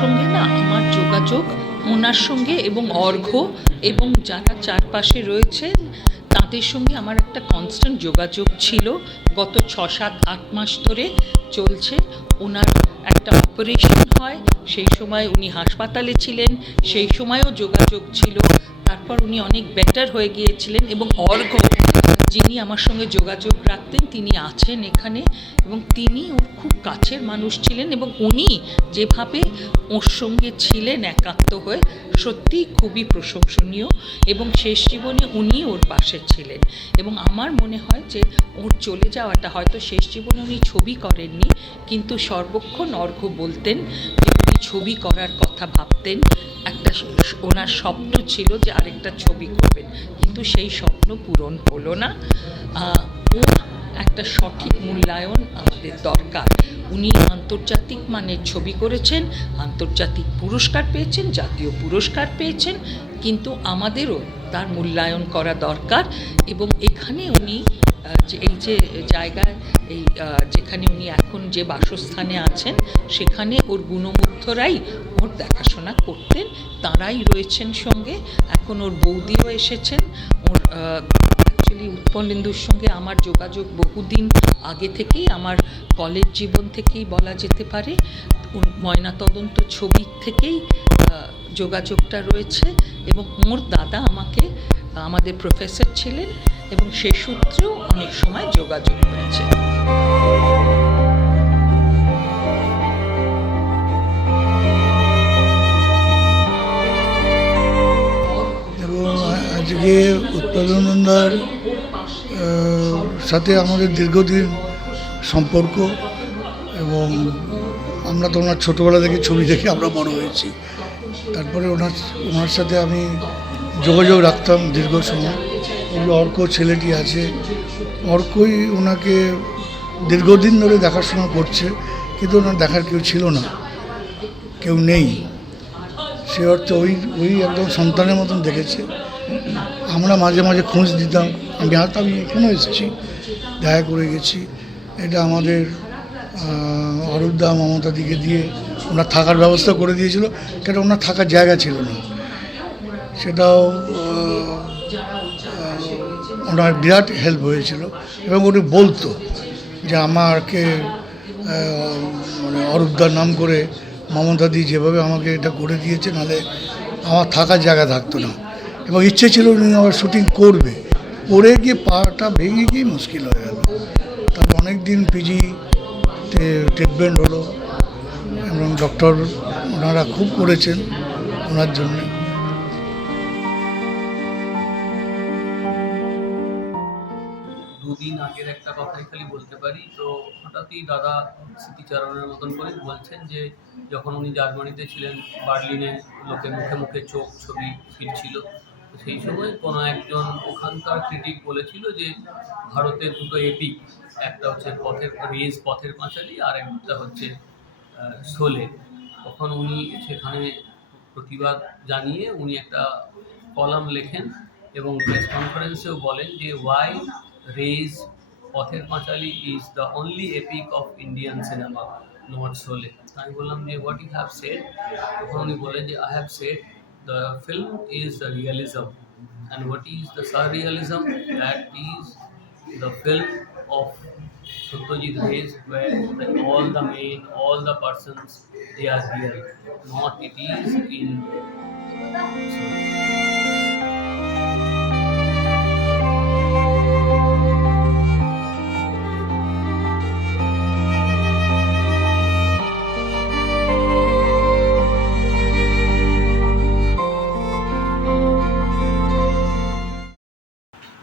সঙ্গে না আমার যোগাযোগ ওনার সঙ্গে এবং অর্ঘ্য এবং যারা চারপাশে রয়েছে তাদের সঙ্গে আমার একটা কনস্ট্যান্ট যোগাযোগ ছিল। গত ছ সাত আট মাস ধরে চলছে। ওনার একটা অপারেশন হয়। সেই সময় উনি হাসপাতালে ছিলেন। সেই সময়ও যোগাযোগ ছিল। তারপর উনি অনেক বেটার হয়ে গিয়েছিলেন এবং অর্ঘ্য যিনি আমার সঙ্গে যোগাযোগ রাখতেন, তিনি আছেন এখানে এবং তিনি ওর খুব কাছের মানুষ ছিলেন এবং উনি যেভাবে ওর সঙ্গে ছিলেন একাত্ম হয়ে, সত্যিই খুবই প্রশংসনীয় এবং শেষ জীবনে উনি ওর পাশে ছিলেন এবং আমার মনে হয় যে ওর চলে যাওয়াটা হয়তো শেষ জীবনে উনি ছবি করেননি, কিন্তু সর্বক্ষণ অর্ঘ্য বলতেন যে উনি ছবি করার কথা ভাবতেন। একটা ওনার স্বপ্ন ছিল যে আরেকটা ছবি করবেন, কিন্তু সেই স্বপ্ন পূরণ হলো না। একটা সঠিক মূল্যায়ন আমাদের দরকার। উনি আন্তর্জাতিক মানের ছবি করেছেন, আন্তর্জাতিক পুরস্কার পেয়েছেন, জাতীয় পুরস্কার পেয়েছেন, কিন্তু আমাদেরও তার মূল্যায়ন করা দরকার এবং এখানে উনি এই যে জায়গায়, এই যেখানে উনি এখন যে বাসস্থানে আছেন, সেখানে ওর গুণমুগ্ধরাই ওর দেখাশোনা করতেন, তারাই রয়েছেন সঙ্গে। এখন ওর বৌদিও এসেছেন, ওর অ্যাকচুয়ালি উৎপলেন্দুর সঙ্গে আমার যোগাযোগ বহুদিন আগে থেকেই, আমার কলেজ জীবন থেকেই বলা যেতে পারে। ময়নাতদন্ত ছবি থেকেই যোগাযোগটা রয়েছে এবং ওর দাদা আমাকে, আমাদের প্রফেসর ছিলেন এবং সে সূত্রেও অনেক সময় যোগাযোগ হয়েছে উৎপাদনদার সাথে আমাদের দীর্ঘদিন সম্পর্ক এবং আমরা তো ওনার ছোটোবেলা থেকে ছবি দেখে আমরা বড় হয়েছি। তারপরে ওনার ওনার সাথে আমি যোগাযোগ রাখতাম দীর্ঘ সময়। ওই অর্ক ছেলেটি আছে। অর্কই ওনাকে দীর্ঘদিন ধরে দেখাশোনা করছে, কিন্তু ওনার দেখার কেউ ছিল না, কেউ নেই। সে অর্থে ওই ওই একদম সন্তানের মতন দেখেছে। আমরা মাঝে মাঝে খোঁজ দিতাম আমি হাত আমি এখানেও এসেছি। দেখা করে গেছি। এটা আমাদের আহ, অরূপদা মমতা দিকে দিয়ে ওনার থাকার ব্যবস্থা করে দিয়েছিল। কেন ওনার থাকার জায়গা ছিল না। সেটাও ওনার বিরাট হেল্প হয়েছিল। এবং উনি বলতো যে আমাকে মানে অরূপদার নাম করে মমতা দি যেভাবে আমাকে এটা করে দিয়েছে নাহলে আমার থাকার জায়গা থাকতো না। এবং ইচ্ছে ছিল উনি আবার শুটিং করবে। করে গিয়ে পাটা ভেঙে গিয়ে মুশকিল হয়ে গেল। তারপর অনেক দিন পিজি ট্রিটমেন্ট হলো এবং ডক্টর ওনারা খুব করেছেন ওনার জন্য। দুদিন আগের একটা কথাই খালি বলতে পারি। তো হঠাৎই দাদা স্মৃতিচারণের মতন করে বলছেন যে, যখন উনি জার্মানিতে ছিলেন, বার্লিনে লোকের মুখে মুখে চোখ ছবি ফিরছিল। সেই সময় কোনো একজন ওখানকার ক্রিটিক বলেছিল যে ভারতের দুটো এপিক, একটা হচ্ছে পথের রেজ পথের পাঁচালী আর একটা হচ্ছে শোলে। তখন উনি সেখানে প্রতিবাদ জানিয়ে উনি একটা কলাম লেখেন এবং প্রেস কনফারেন্সেও বলেন যে why Ray's Pather Panchali is the only epic of Indian cinema not Sholay? আমি বললাম যে হোয়াট ইউ হ্যাভ সেড তখন উনি বলেন যে I have said the film is a realism and what is the surrealism that is the film of Satyajit Ray's where the, all the main all the persons they are real not it is in sorry.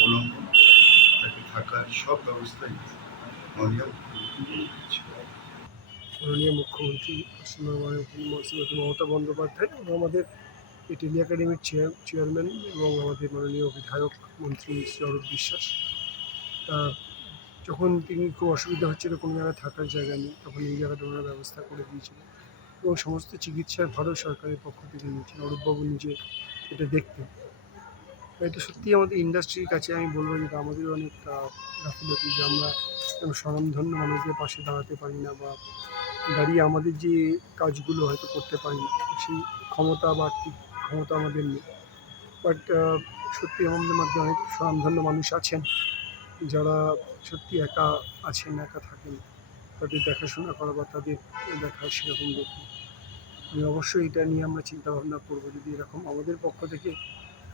অবলম্বন তাকে থাকার সব ব্যবস্থাই মাননীয় মুখ্যমন্ত্রী পশ্চিমবঙ্গের মুখ্যমন্ত্রী মমতা বন্দ্যোপাধ্যায় এবং আমাদের এই একাডেমির চেয়ার চেয়ারম্যান এবং আমাদের মাননীয় বিধায়ক মন্ত্রী শ্রী অরূপ বিশ্বাস। যখন তিনি খুব অসুবিধা হচ্ছিল কোনো জায়গায় থাকার জায়গা নেই, তখন এই জায়গাটা ওনারা ব্যবস্থা করে দিয়েছিলেন এবং সমস্ত চিকিৎসার ভারত সরকারের পক্ষ থেকে নিয়েছেন অরূপবাবু নিজে এটা দেখতেন। এটা সত্যি আমাদের ইন্ডাস্ট্রির কাছে আমি বলব যে এটা আমাদের অনেক গাফিলতি যে আমরা স্বনামধন্য মানুষদের পাশে দাঁড়াতে পারি না বা দাঁড়িয়ে আমাদের যে কাজগুলো হয়তো করতে পারি না, সেই ক্ষমতা বা আর্থিক ক্ষমতা আমাদের নেই। বাট সত্যি আমাদের মধ্যে অনেক স্বনামধন্য মানুষ আছেন, যারা সত্যি একা আছেন, একা থাকেন। তাদের দেখাশোনা করা বা তাদের দেখা সেরকম দেখি আমি অবশ্যই এটা নিয়ে আমরা চিন্তা ভাবনা করব, যদি এরকম আমাদের পক্ষ থেকে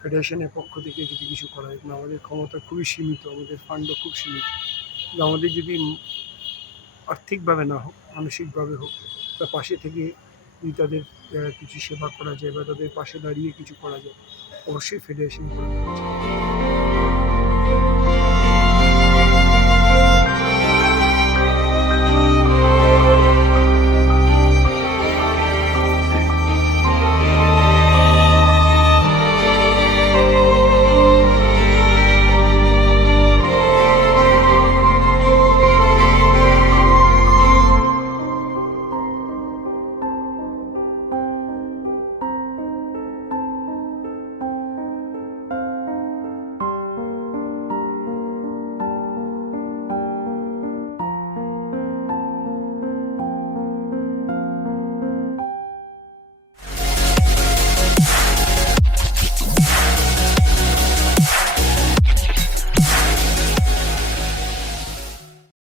ফেডারেশনের পক্ষ থেকে যদি কিছু করা কারণ আমাদের ক্ষমতা খুবই সীমিত, আমাদের ফান্ডও খুব সীমিত আমাদের যদি আর্থিকভাবে না হোক, মানসিকভাবে হোক, বা পাশে থেকে যদি তাদের কিছু সেবা করা যায় বা তাদের পাশে দাঁড়িয়ে কিছু করা যায়, অবশ্যই ফেডারেশন করা।